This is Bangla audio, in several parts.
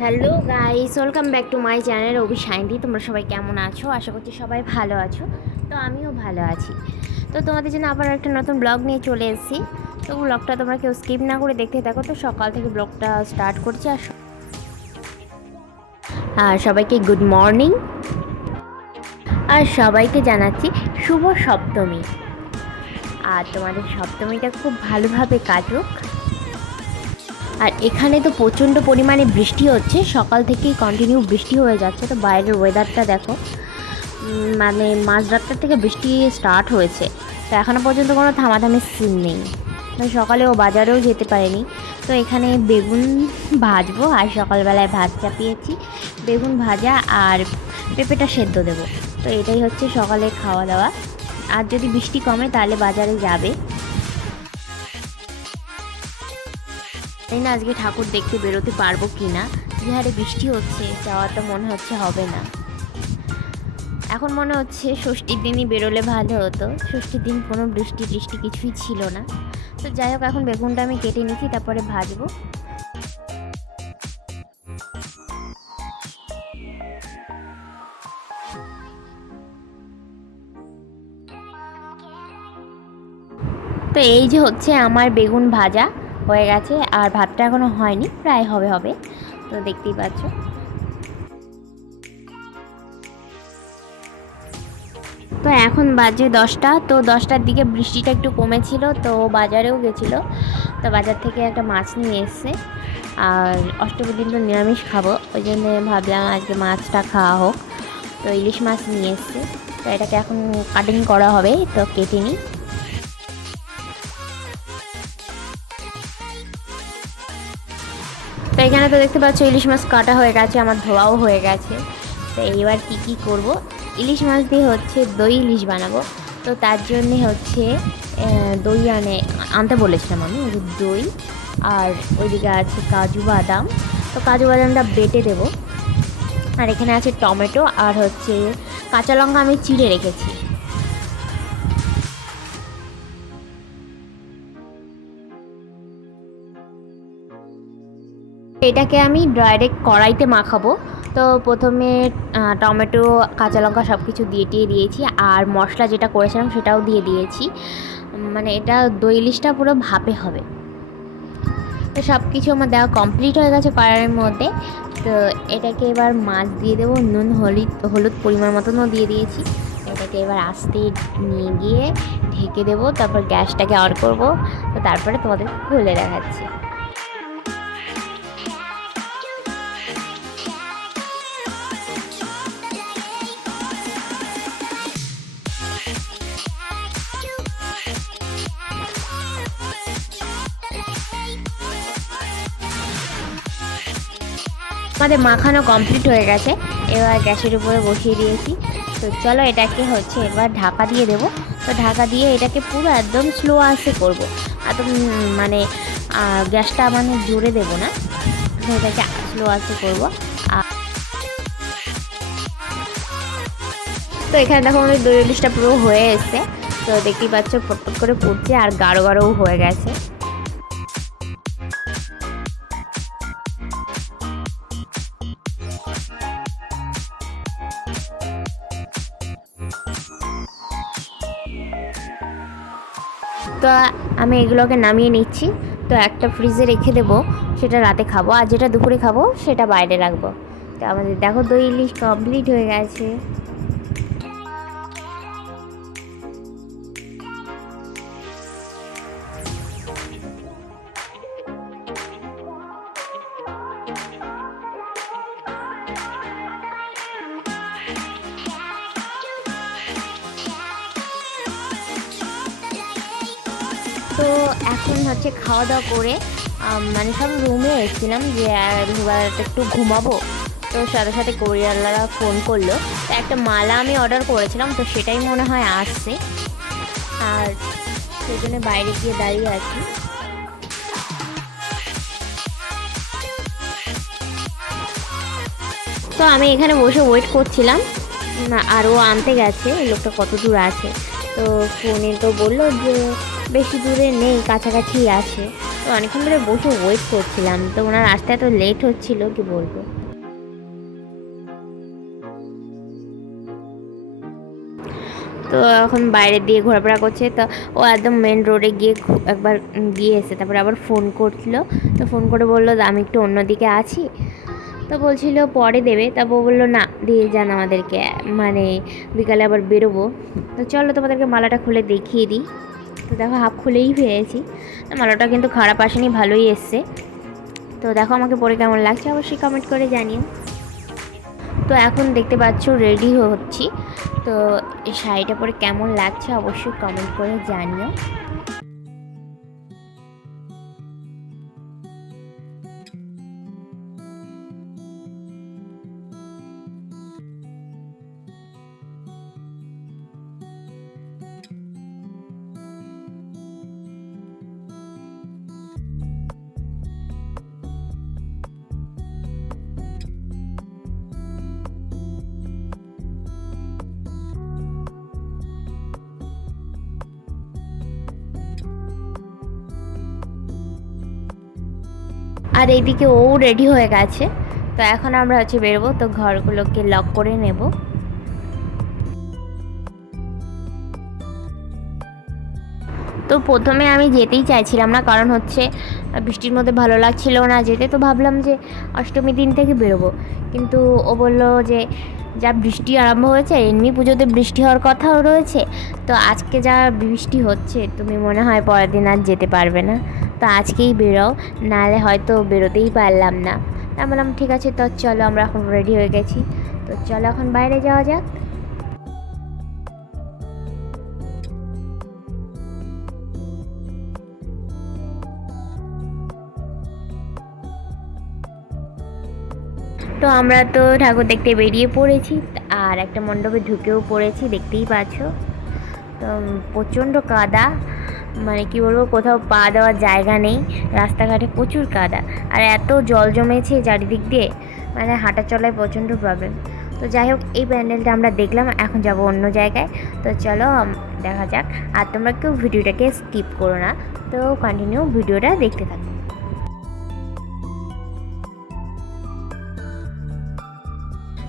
Hello guys, welcome back to my channel অভি সাইন্দি তোমরা সবাই কেমন আছো? আশা করছি সবাই ভালো আছো। তো আমিও ভালো আছি। তো তোমাদের জন্য আবার একটা নতুন ব্লগ নিয়ে চলে এসেছি। তো ব্লগটা তোমরা কেউ স্কিপ না করে দেখতে থাকো। তো সকাল থেকে ব্লগটা স্টার্ট করছি আর আর সবাইকে গুড মর্নিং। আর সবাইকে জানাচ্ছি শুভ সপ্তমী। আর তোমাদের সপ্তমীটা খুব ভালোভাবে কাটুক। আর এখানে তো প্রচণ্ড পরিমাণে বৃষ্টি হচ্ছে। সকাল থেকেই কন্টিনিউ বৃষ্টি হয়ে যাচ্ছে। তো বাইরের ওয়েদারটা দেখো। মানে মাঝরাতটা থেকে বৃষ্টি স্টার্ট হয়েছে। তো এখনও পর্যন্ত কোনো থামাথামির সিন নেই। তো সকালে ও বাজারেও যেতে পারেনি। তো এখানে বেগুন ভাজবো আর সকালবেলায় ভাত চাপিয়েছি। বেগুন ভাজা আর পেঁপেটা সেদ্ধ দেবো। তো এটাই হচ্ছে সকালে খাওয়া দাওয়া আর যদি বৃষ্টি কমে তাহলে বাজারে যাবে। জানি না আজকে ঠাকুর দেখতে বেরোতে পারব কি না? যে হারে বৃষ্টি হচ্ছে, যাওয়া তো মনে হচ্ছে হবে না। এখন মনে হচ্ছে ষষ্ঠীর দিনই বেরোলে ভালো হতো। ষষ্ঠীর দিন কোনো বৃষ্টি বৃষ্টি কিছুই ছিল না। তো যাই হোক, এখন বেগুনটা আমি কেটে নিচ্ছি, তারপরে ভাজবো। তো এই যে হচ্ছে আমার বেগুন ভাজা। হয়ে গেছে আর ভাতটা এখনও হয়নি, প্রায় হবে হবে। তো দেখতেই পাচ্ছ। তো এখন বাজে দশটা, তো দশটার দিকে বৃষ্টিটা একটু কমেছিল, তো বাজারেও গেছিল। তো বাজার থেকে একটা মাছ নিয়ে এসছে। আর অষ্টমীর দিন তো নিরামিষ খাব, ওই জন্য ভাবলাম আজকে মাছটা খাওয়া হোক। তো ইলিশ মাছ নিয়ে এসছে। তো এটাকে এখন কাটিং করা হবে, তো কেটে নিই। এখানে তো দেখতে পাচ্ছ ইলিশ মাছ কাটা হয়ে গেছে, আমার ধোয়াও হয়ে গেছে। তো এইবার কি কি করব? ইলিশ মাছ দিয়ে হচ্ছে দই ইলিশ বানাবো। তো তার জন্যে হচ্ছে দই আনে, আনতে বলেছিলাম আমি ওই দই, আর ওইদিকে আছে কাজু বাদাম। তো কাজু বাদামটা বেটে দেবো। আর এখানে আছে টমেটো, আর হচ্ছে কাঁচা লঙ্কা আমি চিড়ে রেখেছি। এটাকে আমি ডাইরেক্ট কড়াইতে মাখাবো। তো প্রথমে টমেটো, কাঁচা লঙ্কা সব কিছু দিয়ে টিয়ে দিয়েছি আর মশলা যেটা করেছিলাম সেটাও দিয়ে দিয়েছি। মানে এটা দই ইলিশটা পুরো ভাপে হবে। তো সব কিছু আমার দেওয়া কমপ্লিট হয়ে গেছে কড়াইয়ের মধ্যে। তো এটাকে এবার মাছ দিয়ে দেবো, নুন, হলুদ হলুদ পরিমাণ মতনও দিয়ে দিয়েছি। এটাকে এবার আস্তে নিয়ে গিয়ে ঢেকে দেবো, তারপর গ্যাসটাকে অন করব। তো তারপরে তোমাদের খুলে দেখাচ্ছি। আমাদের মাখানো কমপ্লিট হয়ে গেছে। এবার গ্যাসের উপরে বসিয়ে দিয়েছি। তো চলো এটাকে হচ্ছে এবার ঢাকা দিয়ে দেবো। তো ঢাকা দিয়ে এটাকে পুরো একদম স্লো আসে করব। একদম মানে গ্যাসটা মানে জোরে দেবো না। এটাকে স্লো আসে করব। তো এখানে দেখো আমাদের দই ইলিশটা পুরো হয়ে এসছে। তো দেখতেই পাচ্ছ, পটপট করে পড়ছে আর গাঢ় গাঢ়ও হয়ে গেছে। তো আমি এগুলোকে নামিয়ে নিচ্ছি। তো একটা ফ্রিজে রেখে দেবো, সেটা রাতে খাব। আর যেটা দুপুরে খাব, সেটা বাইরে রাখব। তো আমাদের দেখো দই ইলিশ কমপ্লিট হয়ে গেছে। তো এখন হচ্ছে খাওয়া দাওয়া করে মানে সব রুমে এসেছিলাম যে এবার একটু ঘুমাবো। তো সাথে সাথে কোরিয়াররা ফোন করল। একটা মালা আমি অর্ডার করেছিলাম, তো সেটাই মনে হয় আসছে। আর সেই জন্য বাইরে গিয়ে দাঁড়িয়ে আছি। তো আমি এখানে বসে ওয়েট করছিলাম। না আর ও আনতে গেছে লোকটা কত দূর আছে। তো ফোনে তো বলল যে বেশি দূরে নেই, কাছাকাছি আছে। তো অনেকক্ষণ ধরে বসে ওয়েট করছিলাম। তো ওনার আসতে এত লেট হচ্ছিল, কি বলব? তো এখন বাইরে দিয়ে ঘোরাফেরা করছে। তো ও একদম মেন রোডে গিয়ে একবার গিয়ে এসে তারপরে আবার ফোন করছিল। তো ফোন করে বলল আমি একটু অন্যদিকে আছি। তো বলছিল, পরে দেবে। তা বউ বলল, না, দিয়ে যান আমাদেরকে। মানে বিকালে আবার বেরোবো। তো চলো তোমাদেরকে মালাটা খুলে দেখিয়ে দিই। তো দেখো, হাফ খুলেই ফেলেছি। মালাটা কিন্তু খারাপ আসেনি, ভালোই এসছে। তো দেখো আমাকে পরে কেমন লাগছে, অবশ্যই কমেন্ট করে জানিও। তো এখন দেখতে পাচ্ছ রেডি হচ্ছি। তো এই শাড়িটা পরে কেমন লাগছে, অবশ্যই কমেন্ট করে জানিও। আর এইদিকে ও রেডি হয়ে গেছে। তো এখন আমরা হচ্ছে বেরোবো, তো ঘরগুলোকে লক করে নেব। তো প্রথমে আমি যেতেই চাইছিলাম না, কারণ হচ্ছে বৃষ্টির মধ্যে ভালো লাগছিল না যেতে, তো ভাবলাম যে অষ্টমী দিন থেকে বেরোবো। কিন্তু ও বলল যে, যা বৃষ্টি আরম্ভ হয়েছে, এমনি পুজোতে বৃষ্টি হওয়ার কথাও রয়েছে। তো আজকে যা বৃষ্টি হচ্ছে, তুমি মনে হয় পরের দিন আর যেতে পারবে না। তো আজকেই বেরোও, নাহলে হয়তো বেরোতেই পারলাম না। আমি বললাম, ঠিক আছে, তো চলো, আমরা এখন রেডি হয়ে গেছি। তো চলো, এখন বাইরে যাওয়া যাক। তো আমরা তো ঠাকুর দেখতে বেরিয়ে পড়েছি আর একটা মণ্ডপে ঢুকেও পড়েছি, দেখতেই পাচ্ছ। তো প্রচণ্ড কাদা মানে কি বলব, কোথাও পা দেওয়ার জায়গা নেই, রাস্তাঘাটে প্রচুর কাদা। আর এত জল জমেছে চারিদিক দিয়ে মানে হাঁটা চলায় প্রচণ্ড প্রবলেম তো যাই হোক, এই প্যান্ডেলটা আমরা দেখলাম, এখন যাব অন্য জায়গায়। তো চলো দেখা যাক। আর তোমরা কেউ ভিডিওটাকে স্কিপ করো না। তো কন্টিনিউ ভিডিওটা দেখতে থাকো।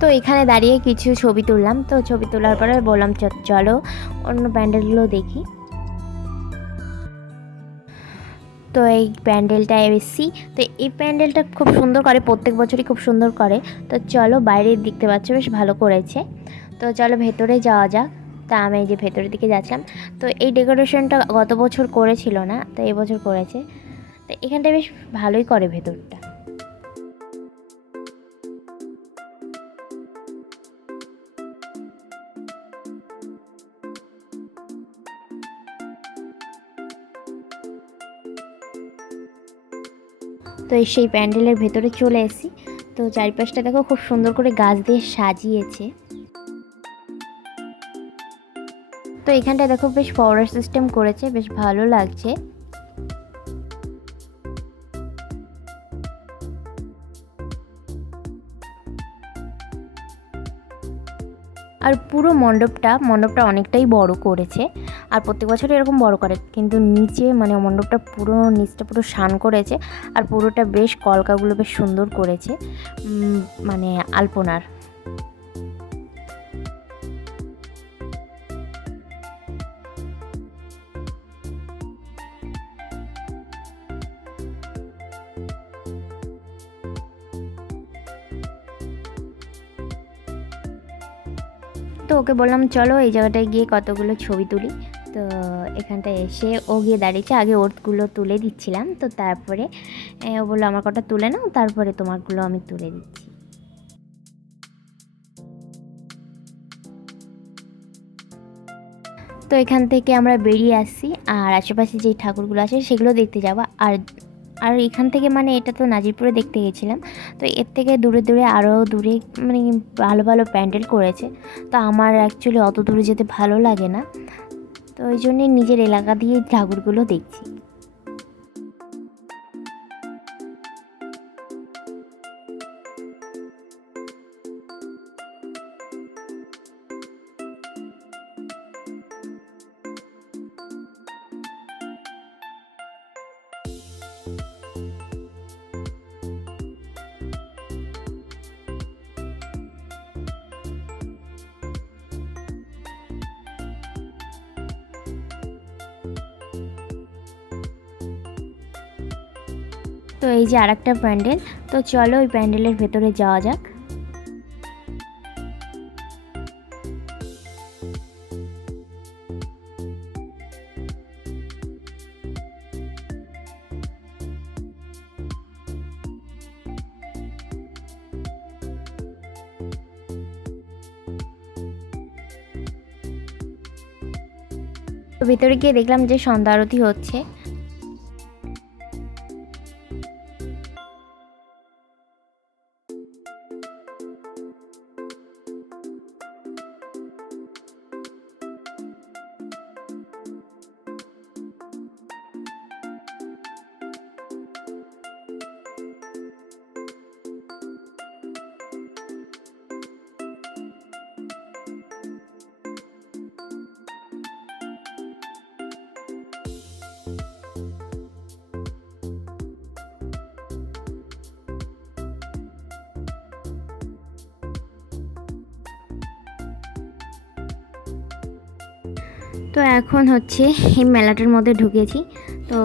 তো এখানে দাঁড়িয়ে কিছু ছবি তুললাম। তো ছবি তোলার পরে বললাম চলো অন্য প্যান্ডেলগুলো দেখি। তো এই প্যান্ডেলটা এসেছি। তো এই প্যান্ডেলটা খুব সুন্দর করে, প্রত্যেক বছরই খুব সুন্দর করে। তো চলো বাইরে দেখতে পাচ্ছ বেশ ভালো করেছে। তো চলো ভেতরে যাওয়া যাক। তা আমি এই যে ভেতরের দিকে যাচ্ছিলাম। তো এই ডেকোরেশনটা গত বছর করেছিল না, তো এবছর করেছে। তো এখানটা বেশ ভালোই করে ভেতরটা। তো সেই প্যান্ডেলের ভেতরে চলে এসেছি। তো চারিপাশটা দেখো খুব সুন্দর করে গাছ দিয়ে সাজিয়েছে। তো এখানটা দেখো বেশ পাওয়ার সিস্টেম করেছে, বেশ ভালো লাগছে। আর পুরো মণ্ডপটা মণ্ডপটা অনেকটাই বড় করেছে। আর প্রত্যেক বছর এরকম বড় করে, কিন্তু নিচে মানে মণ্ডপটা পুরো, নিচটা পুরো শান করেছে। আর পুরোটা বেশ কলকাগুলো বেশ সুন্দর করেছে। মানে আলপনার। তো ওকে বললাম, চলো এই জায়গাটায় গিয়ে কতগুলো ছবি তুলি। তো এখানটায় এসে ও গিয়ে দাঁড়িয়েছে, আগে ওরগুলো তুলে দিচ্ছিলাম। তো তারপরে ও বলল, আমার কটা তুলে নাও, তারপরে তোমারগুলো আমি তুলে দিচ্ছি। তো এখান থেকে আমরা বেরিয়ে আসছি, আর আশেপাশে যেই ঠাকুরগুলো আছে, সেগুলো দেখতে যাব। আর আর এখান থেকে মানে এটা তো নাজিরপুরে দেখতে গেছিলাম। তো এর থেকে দূরে দূরে আরও দূরে মানে ভালো ভালো প্যান্ডেল করেছে। তো আমার অ্যাকচুয়ালি অত দূরে যেতে ভালো লাগে না। তো ওই জন্যে নিজের এলাকা দিয়ে ঠাকুরগুলো দেখছি। তো এই যে আর একটা প্যান্ডেল, তো চলো ওই প্যান্ডেলের ভেতরে যাওয়া যাক। ভেতরে গিয়ে দেখলাম যে সন্ধ্যা আরতি হচ্ছে। তো এখন হচ্ছে এই মেলাটার মধ্যে ঢুকেছি। তো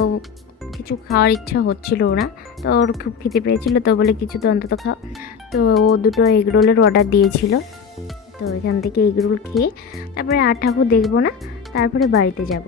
কিছু খাওয়ার ইচ্ছা হচ্ছিল না তো ওর খুব খেতে পেয়েছিল, তো বলে কিছু তো অন্তত খাও। তো ও দুটো এগরোলের অর্ডার দিয়েছিল। তো এখান থেকে এগরোল খেয়ে তারপরে আর ঠাকুর দেখব না, তারপরে বাড়িতে যাব।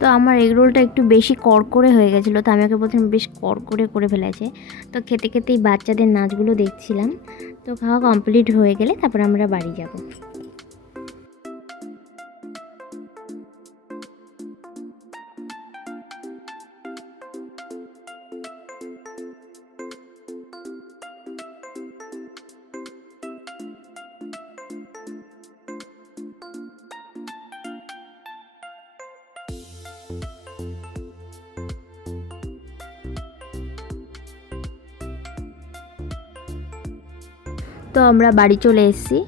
তো আমার এগ রোলটা একটু বেশি কড়কড়ে হয়ে গেছিল, তো আমি ওকে প্রথমে বেশ কড়কড়ে করে ফেলেছে। তো খেতে খেতে এই বাচ্চাদের নাচগুলো দেখছিলাম। তো খাওয়া কমপ্লিট হয়ে গেলে তারপর আমরা বাড়ি যাব। তো আমরা বাড়ি চলে এসেছি।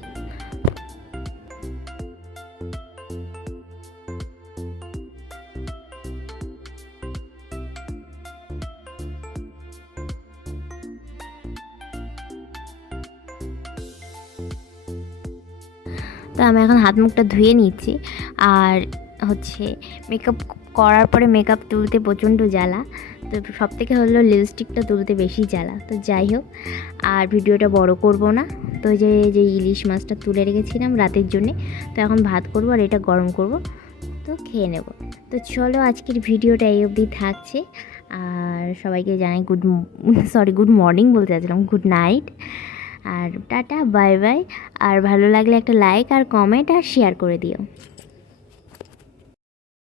তো আমি এখন হাত মুখটা ধুয়ে নিচ্ছি, আর হচ্ছে মেকআপ করার পরে মেকআপ তুলতে প্রচণ্ড জ্বালা। তো সব থেকে হলো লিপস্টিকটা তুলতে বেশি জ্বালা। তো যাই হোক, আর ভিডিওটা বড় করব না। তো যে যে ইলিশ মাছটা তুলে রেখেছিলাম রাতের জন্যে, তো এখন ভাত করব আর এটা গরম করব। তো খেয়ে নেব। তো চলো আজকের ভিডিওটা এই অবধি থাকছে। আর সবাইকে জানাই গুড সরি গুড মর্নিং বলতে চাচ্ছিলাম গুড নাইট আর টাটা বাই বাই আর ভালো লাগলে একটা লাইক আর কমেন্ট আর শেয়ার করে দিও।